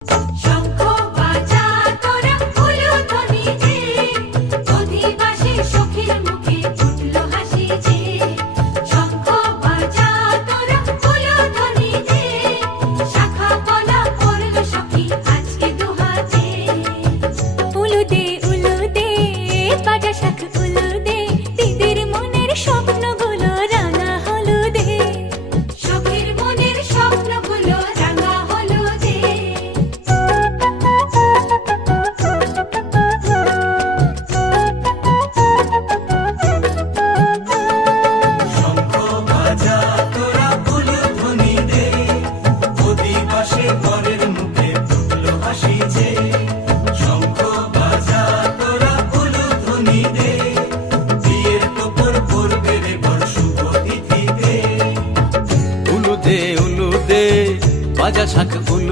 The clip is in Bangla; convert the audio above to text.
শঙ্খ বাজা তোরা উলুধ্বনি দে, অধিবাসী সখীর মুখে ফুটলো হাসি যে। শঙ্খ বাজা তোরা উলুধ্বনি দে, শাখা পলা পড়লো সখী আজকে দুহাতে। উলু দে বাজা শাখ উলু দে, দিদির মনের স্বপ্নগুলো রাঙা হলুদে। সখীর মনের স্বপ্নগুলো রাঙা হলুদে। শঙ্খ বাজা তোরা উলুধ্বনি দে, অধিবাসী বরের মুখে ফুটলো হাসি যে। শঙ্খ বাজা তোরা উলুধ্বনি দে, বিয়ের তোপর পড়বে রে বর শুভ তিথিতে। উলু দে বাজা শাখ উলু